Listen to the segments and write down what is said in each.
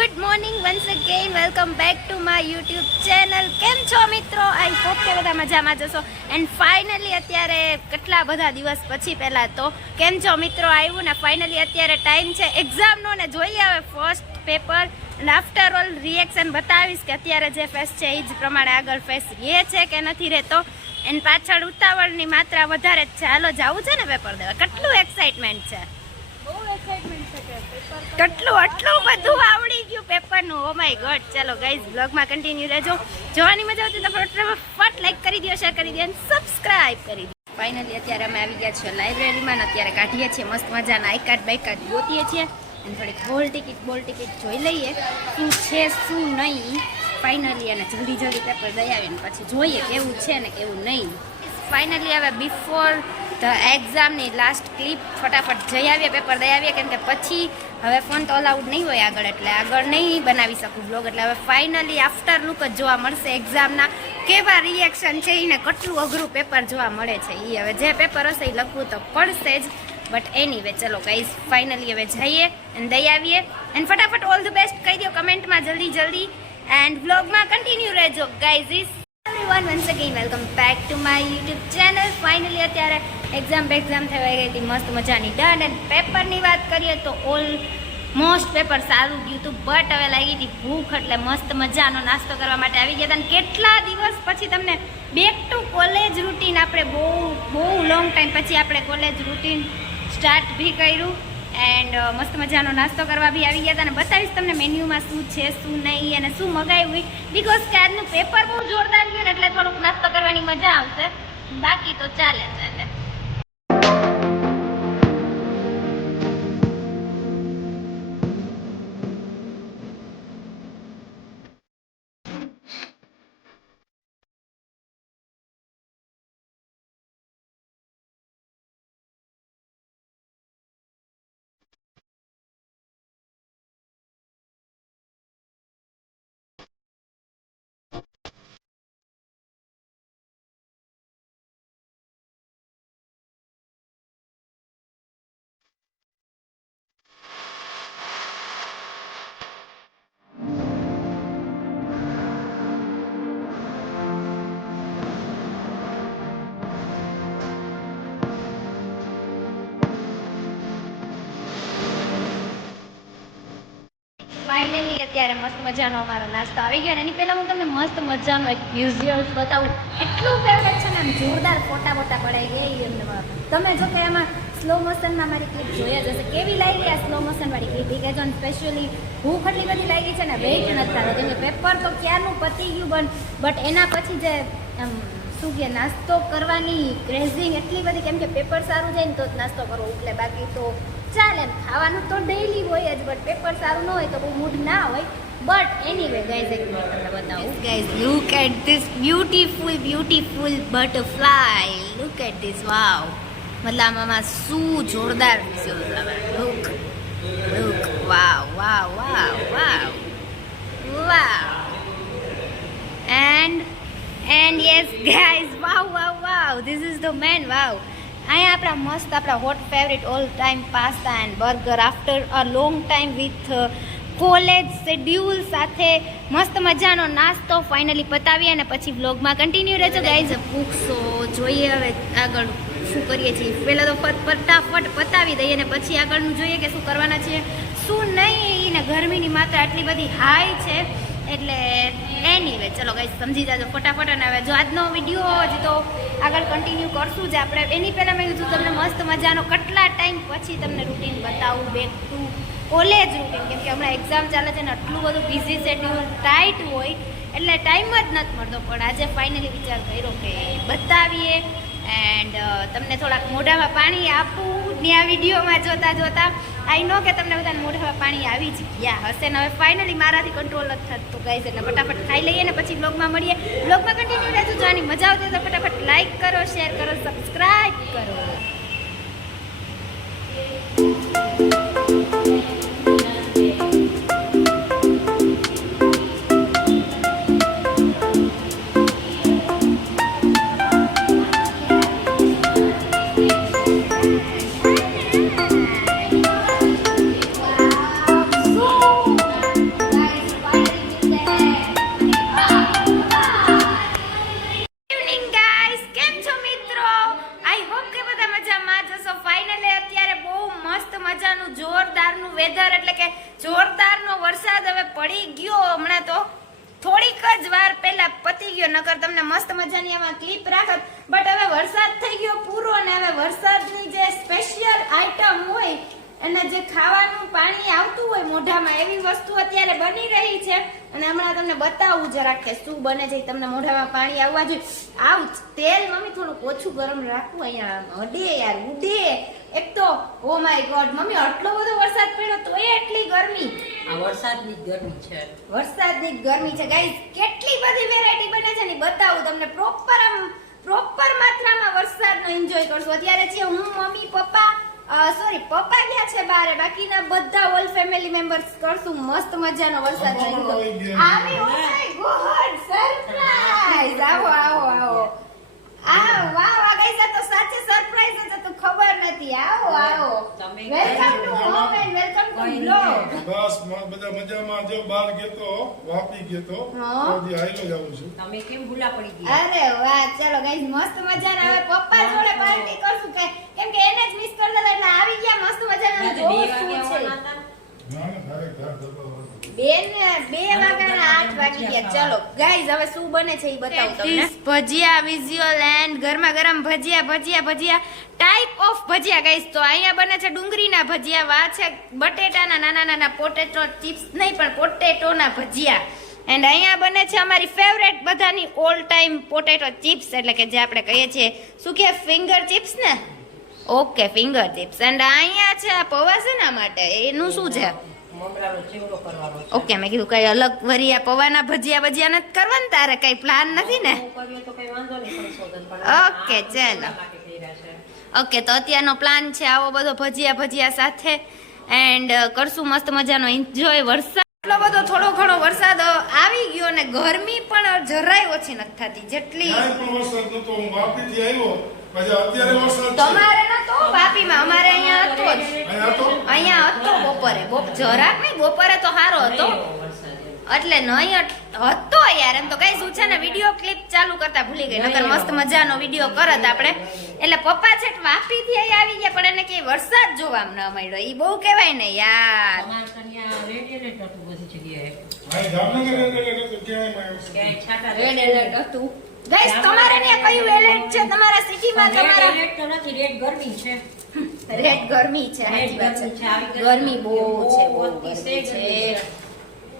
Good morning once again welcome back to my YouTube channel. કેમ છો મિત્રો? I hope કે બધા મજામાં જશો. એન્ડ ફાઇનલી અત્યારે કેટલા બધા દિવસ પછી પહેલાં તો કેમ છો મિત્રો આવ્યું ને ફાઇનલી અત્યારે ટાઈમ છે એક્ઝામનો ને જોઈએ હવે ફર્સ્ટ પેપર અને આફ્ટર ઓલ રિએક્શન બતાવીશ કે અત્યારે જે ફેસ છે એ જ પ્રમાણે આગળ ફેસ રહે છે કે નથી રહેતો. એન્ડ પાછળ ઉતાવળની માત્રા વધારે જ છે. હાલો જવું છે ને પેપર દેવા. કેટલું એક્સાઇટમેન્ટ છે, કેટલું આટલું બધું આવડી ગયું પેપરનું. Oh my god. ચાલો ગાઈઝ બ્લોગમાં કન્ટિન્યુ રહેજો. જોવાની મજા આવતી તો ફટાફટ લાઈક કરી દો, શેર કરી દો અને સબસ્ક્રાઇબ કરી દો. ફાઇનલી અત્યારે અમે આવી ગયા છીએ લાઇબ્રેરીમાં ને અત્યારે કાઢીએ છીએ મસ્ત મજાના આઈ કાર્ડ બાઈ કાર્ડ ગોતીએ છીએ અને થોડીક હોલ ટિકિટ જોઈ લઈએ શું છે શું નહીં. ફાઇનલી અને જલ્દી પેપર દઈ આવીને પછી જોઈએ કેવું છે ને કેવું નહીં. ફાઇનલી હવે બિફોર ધ એક્ઝામની લાસ્ટ ક્લિપ ફટાફટ જઈ આવીએ, પેપર દઈ આવીએ કેમ કે પછી હવે ફોન તો અલાઉડ નહીં હોય આગળ, એટલે આગળ નહીં બનાવી શકું બ્લોગ. એટલે હવે ફાઇનલી આફ્ટર લુક જ જોવા મળશે એક્ઝામના કેવા રિએક્શન છે એને, કેટલું અઘરું પેપર જોવા મળે છે. એ હવે જે પેપર હશે એ લખવું તો પડશે જ. બટ એનીવે ચલો ગાઈઝ ફાઇનલી હવે જઈએ અને દઈ આવીએ અને ફટાફટ ઓલ ધ બેસ્ટ કહી દો કમેન્ટમાં જલ્દી એન્ડ બ્લોગમાં કન્ટિન્યુ રહેજો guys. Once again welcome back to my YouTube channel. Finally અત્યારે એક્ઝામ થવાઈ ગઈ હતી મસ્ત મજાની ડન. એન્ડ પેપરની વાત કરીએ તો ઓલમોસ્ટ પેપર સારું ગયું હતું, બટ હવે લાગી હતી ભૂખ એટલે મસ્ત મજાનો નાસ્તો કરવા માટે આવી ગયા હતા. અને કેટલા દિવસ પછી તમને બેક ટુ કોલેજ રૂટીન, આપણે બહુ લોંગ ટાઈમ પછી આપણે કોલેજ રૂટીન સ્ટાર્ટ બી કર્યું એન્ડ મસ્ત મજાનો નાસ્તો કરવા બી આવી ગયા હતા. અને બતાવીશ તમને મેન્યુમાં શું છે શું નહીં અને શું મગાવ્યું, બિકોઝ કે આજનું પેપર બહુ જોરદાર ગયું ને એટલે થોડુંક નાસ્તો કરવાની મજા આવશે. બાકી તો ચાલે. ફાઇનલી અત્યારે મસ્ત મજાનો અમારો નાસ્તો આવી ગયો. એની પહેલાં હું તમને મસ્ત મજાનો એક વિઝ્યુઅલ્સ બતાવું. એટલું ફેવરેટ છે ને, આમ જોરદાર ફોટા પડાઈ ગઈ. તમે જો કે એમાં સ્લો મોશનમાં મારી ક્લિપ જોયા જશે કેવી લાગી આ સ્લો મોશનવાળી ક્લિપ. એ કહેજો. સ્પેશિયલી ભૂખ એટલી બધી લાગી છે ને વેઇટ નથી થતો કેમ કે પેપર તો ક્યારનું પતી ગયું બટ એના પછી જે શું કે નાસ્તો કરવાની ક્રેઝિંગ એટલી બધી કેમ કે પેપર સારું જાય ને તો જ નાસ્તો કરવો. એટલે બાકી તો ચાલે એમ ખાવાનું તો ડેઈલી હોય જ, બટ પેપર સારું ન હોય તો બહુ મૂડ ના હોય. બટ એનીવે ગાઈઝ એક મિનિટ તમને બતાવું. Guys look at this beautiful butterfly. Look at this. Wow. મતલબ આમાં શું જોરદાર વિઝ્યુઅલ્સ આવે. Look wow. And yes guys, wow. This is the man. Wow. અહીંયા આપણા hot favourite all time pasta and burger after a long time with college schedule સાથે મસ્ત મજાનો નાસ્તો ફાઇનલી પતાવીએ અને પછી વ્લોગમાં કન્ટિન્યુ રહેજો ગાઈઝ. ભૂખશો જોઈએ હવે આગળ શું કરીએ છીએ. પહેલાં તો ફટાફટ પતાવી દઈએ અને પછી આગળનું જોઈએ કે શું કરવાના છીએ શું નહીં. ને ગરમીની માત્રા આટલી બધી હાઈ છે એટલે એનીવે ચલો ગાઈઝ સમજી જાજો ફટાફટ. અને હવે જો આજનો વિડીયો હજી તો આગળ કન્ટિન્યુ કરશું જ આપણે. એની પહેલાં મેં કીધું તમને મસ્ત મજાનો કેટલા ટાઈમ પછી તમને રૂટીન બતાવું બેક ટુ કોલેજ રૂટીન. કેમ કે હમણાં એક્ઝામ ચાલે છે ને આટલું બધું બિઝી શેડ્યુલ ટાઈટ હોય એટલે ટાઈમ જ નથી મળતો. પણ આજે ફાઇનલી વિચાર કર્યો કે બતાવીએ એન્ડ તમને થોડાક મોઢામાં પાણી આપું ને આ વિડીયોમાં જોતા. આઈ નો કે તમને બધાને મોઢામાં પાણી આવી જ ગયા હશે ને હવે ફાઇનલી મારાથી કંટ્રોલ નથી થતું ગાઈઝ. એટલે ફટાફટ ખાઈ લઈએ ને પછી બ્લોગમાં મળીએ. બ્લોગમાં કન્ટિન્યુ રહેજો. જોવાની મજા આવતી તો ફટાફટ લાઈક કરો, શેર કરો, સબસ્ક્રાઈબ કરો. પડી ગયો હમણાં તો થોડીક જ વાર પહેલા પતી ગયો, નકર તમને મસ્ત મજાની આમાં ક્લિપ રાખત. બટ હવે વરસાદ થઈ ગયો પૂરો, અને હવે વરસાદની જે સ્પેશિયલ આઈટમ હોય અને જે ખાવાનું પાણી આવતું હોય મોઢામાં, એવી વસ્તુ અત્યારે બની રહી છે. અને હમણાં તમને બતાવું જરાક કે શું બને છે. તમને મોઢામાં પાણી આવવા જોઈએ. આવું તેલ મમ્મી થોડુંક ઓછું ગરમ રાખવું, અહીંયા અડે યાર ઉડે. એક તો ઓ માય ગોડ મમ્મી, આટલો બધો વરસાદ પડ્યો તોય એટલી ગરમી. આ વરસાદની ગરમી છે, વરસાદની ગરમી છે ગાઈસ. કેટલી બધી વેરાયટી બને છે ને બતાવું તમને. પ્રોપર માત્રામાં વરસાદનો એન્જોય કરશું. અત્યારે છે હું, મમ્મી, પપ્પા, પપ્પા ગયા છે બારે, બાકીના બધા ઓલ ફેમિલી મેમ્બર્સ કરશું મસ્ત મજાનો વરસાદ. આવી ઓ માય ગોડ સરપ્રાઈઝ. આવો આવો આવો. વાહ વાહ ગાઈસ, આ તો સાચે સરપ્રાઈઝ છે, તો ખબર નથી. આવો આવો. Welcome to home and welcome to blog. બસ બધા મજામાં. જો બહાર ગયો તો વાપી ગયો તો ઓદી આઈલો જાઉં છું. તમે કેમ ભૂલા પડી ગયા? અરે વાહ, ચલો ગાઈસ મસ્ત મજાના હવે પપ્પા જોડે પાર્ટી કરશું, કેમ કે એને જ મિસ કરતા હતા એટલે આવી ગયા મસ્ત મજાના. જોવું શું છે ના ના તારે ઘર દબાવ. 2 વાગ્યાના 8 વાગી ગયા. ચલો ગાઈઝ હવે શું બને છે એ બતાવું તમને. ભજીયા વિઝ્યુઅલ એન્ડ ગરમા ગરમ ભજીયા ટાઈપ ઓફ ભજીયા ગાઈઝ. તો અહીંયા બને છે ડુંગળીના ભજીયા, વા છે બટેટાના નાના પોટેટો ચિપ્સ નહીં પણ પોટેટોના ભજીયા. એન્ડ અહીંયા બને છે અમારી ફેવરેટ બધાની ઓલ ટાઈમ પોટેટો ચિપ્સ, એટલે કે જે આપણે કહીએ છીએ શું કે ફિંગર ચિપ્સ ને. Okay finger chips. એન્ડ અહીંયા છે આ પૌવા છે ના માટે, એનું શું છે? મમરાનો ચેવડો કરવાનો છે. ઓકે, મેં કીધું કઈ અલગ વરિયા પૌવાના ભજીયા નથી કરવાના, તારે કઈ પ્લાન નથી ને? હું કર્યો તો કઈ વાંધો નહીં, સંશોધન પણ ઓકે આ ચાલો. માટે કર્યા છે. ઓકે, તો અત્યારનો પ્લાન છે આવો બધો ભજીયા સાથે. એન્ડ કરશું મસ્ત મજાનો એન્જોય. વરસાદ એટલો બધો થોડો ઘણો વરસાદ આવી ગયો ને ગરમી પણ જરાય ઓછી નથી થતી જેટલી. કાંઈ પણ વરસાદ નતો. હું વાપીથી આવ્યો પછી અત્યારે વરસાદ છે. તમારે નતો વાપીમાં, અમારે અહીંયા હતો જ. અહીંયા તો અહીંયા હતો બપોરે, જરાક નહીં બપોરે તો સારો હતો. એટલે નહીં હતો યાર. એમ તો કઈ શું છે ને, વિડીયો ક્લિપ ચાલુ કરતા ભૂલી ગઈ, નકર મસ્ત મજાનો વિડીયો કરત આપણે. એટલે પપ્પા છે વાપી થી આવી ગયા, પણ એને કે વરસાદ જોવા ન મળ્યો. ઈ બહુ કહેવાય ને યાર. અમારે ત્યાં રેડ એલર્ટ હતું બધી જગ્યાએ. આ જામનગર એટલે તો ક્યાંય માં ક્યાંય છાંટા રેડ એલર્ટ હતું. ગાઈસ તમારે ત્યાં કયું એલર્ટ છે તમારા સિટીમાં? રેડ તમારા એલર્ટ તો નથી, રેડ ગરમી છે. રેડ ગરમી છે. સાચી વાત છે, ગરમી બહુ છે, બહુ ગરમી છે.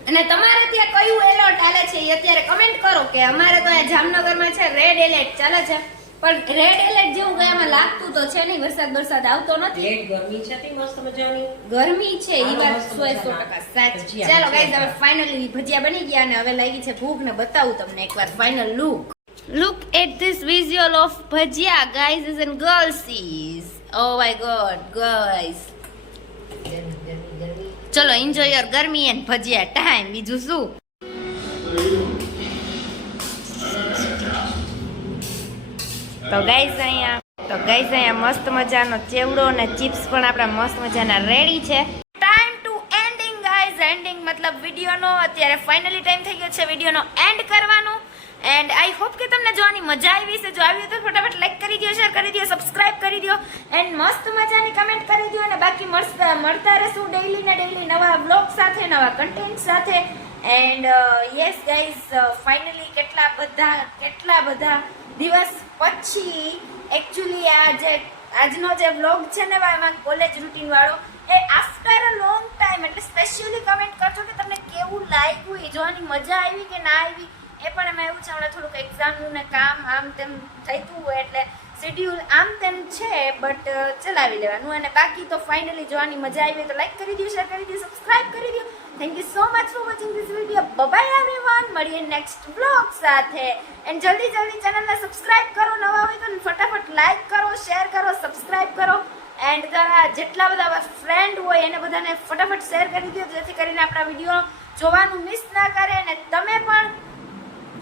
અને તમારે ત્યાં કયું એલર્ટ ચાલે છે એ અત્યારે કમેન્ટ કરો. કે અમારે તો અહીંયા જામનગરમાં છે રેડ એલર્ટ ચાલે છે, પણ રેડ એલર્ટ જેવું કઈ આમાં લાગતું તો છે નહીં. વરસાદ આવતો નથી. રેડ ગરમી છે તે મસ્ત મજાની ગરમી છે એ વાત 100% સાચી. ચાલો ગાઈસ હવે ફાઇનલી ભજીયા બની ગયા અને હવે લાગી છે ભૂખ ને બતાવું તમને એકવાર final look. Look at this visual of bhajia guys and girlsies. Oh my god guys. ચલો enjoy your ગરમી and ભજીયા ટાઈમ. બીજું શું. તો ગાઈસ અહીંયા મસ્ત મજાનો ચેવડો અને ચિપ્સ પણ આપણા મસ્ત મજાના રેડી છે. Time to ending guys. Ending મતલબ વિડીયોનો અત્યારે ફાઇનલી ટાઈમ થઈ ગયો છે વિડીયોનો એન્ડ કરવાનો. એન્ડ આઈ હોપ કે તમને જોવાની મજા આવી છે. જો આવી તો ફટાફટ લાઈક કરી દો, શેર કરી દો, સબસ્ક્રાઇબ કરી દો એન્ડ મસ્ત મજાની કમેન્ટ કરી દો. અને બાકી મળતા રહેશું ડેઈલી નવા બ્લોગ સાથે, નવા કન્ટેન્ટ સાથે. એન્ડ યસ ગાઈઝ, ફાઇનલી કેટલા બધા દિવસ પછી એકચ્યુઅલી આજનો જે બ્લોગ છે ને એમાં કોલેજ રૂટીન વાળો, એ આફ્ટર અ લોંગ ટાઈમ. એટલે સ્પેશિયલી કમેન્ટ કરજો કે તમને કેવું લાગ્યું, એ જોવાની મજા આવી કે ના આવી. એ પણ એમાં એવું છે હમણાં થોડુંક એક્ઝામનું ને કામ આમ તેમ થતું હોય એટલે શેડ્યુલ આમ તેમ છે, બટ ચલાવી લેવાનું. અને બાકી તો ફાઇનલી જોવાની મજા આવી તો લાઈક કરી દો, શેર કરી દો, સબસ્ક્રાઇબ કરી દો. Thank you so much for watching this video. By everyone. મળીએ નેક્સ્ટ બ્લોગ સાથે. એન્ડ જલ્દી ચેનલને સબસ્ક્રાઇબ કરો. નવા હોય તો ફટાફટ લાઈક કરો, શેર કરો, સબસ્ક્રાઇબ કરો. એન્ડ તારા જેટલા બધા ફ્રેન્ડ હોય એને બધાને ફટાફટ શેર કરી દો, જેથી કરીને આપણા વિડીયો જોવાનું મિસ ના કરે અને તમે પણ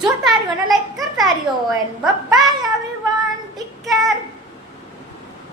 જોતા રહ્યો અને લાઈક કરતા રહ્યો. And by everyone. Take care.